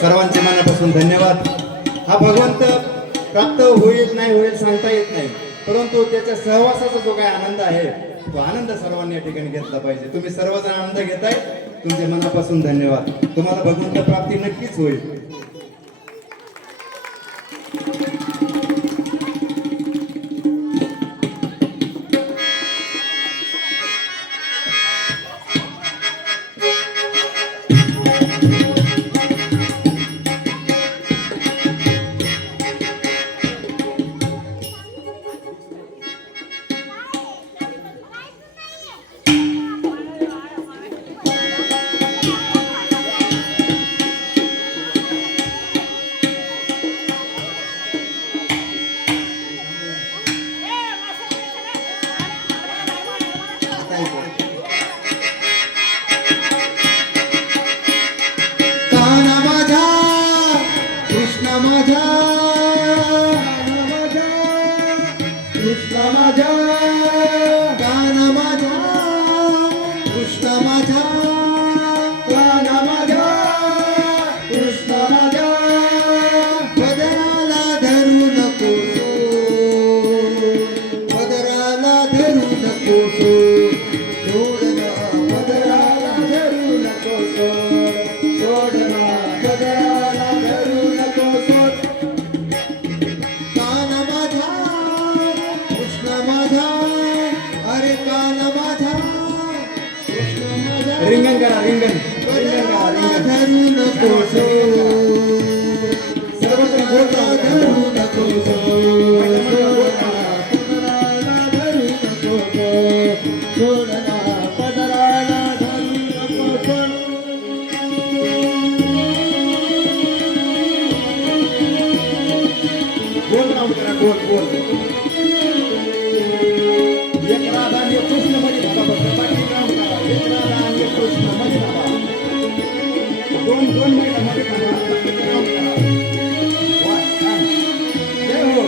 सर्वांचे मनापासून धन्यवाद. हा भगवंत प्राप्त होईल नाही होईल सांगता येत नाही, परंतु त्याच्या सहवासाचा जो काही आनंद आहे तो आनंद सर्वांनी या ठिकाणी घेतला पाहिजे. तुम्ही सर्वजण आनंद घेताय, तुमचे मनापासून धन्यवाद. तुम्हाला भगवंत प्राप्ती नक्कीच होईल. काना माझा कृष्ण माझा, कृष्ण माझा, काना माझा कृष्ण माझा, काना माझा कृष्ण माझा. पदराला धरू नकोस, पदराला धरू नकोस, सोडला पदराला धरू नकोस, सोडला पदराला धरू नकोस. कान माझा कृष्ण माझा, अरे कान माझा कृष्ण माझा. रिंगण करा, रिंगण पदराला धरू नकोस, सर्वजण बोलता धरू नकोस, सोडला पदराला धरू नकोस, सोडला पदराला धरू नकोस. बोल राम करा, बोल बोल. एक राधा आणि एक कृष्ण मध्ये बाबा बसले, बाकी राम करा. एक राधा आणि एक कृष्ण मध्ये बाबा, दोन महिला मध्ये बाबा, बाकी राम करा. वा, छान. जय हो.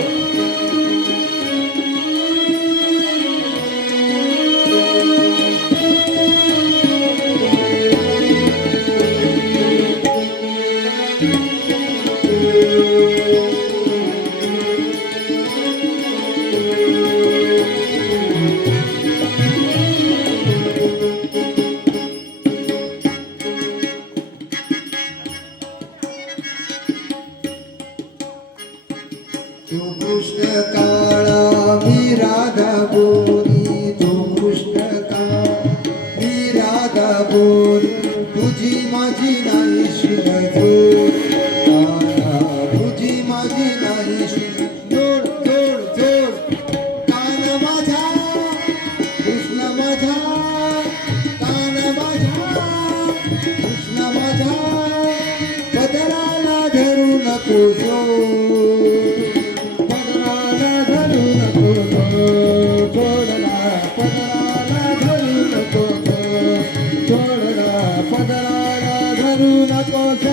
तू कृष्ण काळा मी राधा गोरी, तू कृष्ण काळा मी राधा गोरी, तुझी माझी नाही शिरजोड, तुझी माझी नाही शिरजोड, जोड जोड. कान माझा कृष्ण माझा, कान माझा कृष्ण माझा, पदराला धरू नकोस, पदराला धरू नकोस, सोडला पदराला धरू नकोस, सोडला पदराला धरू नकोस.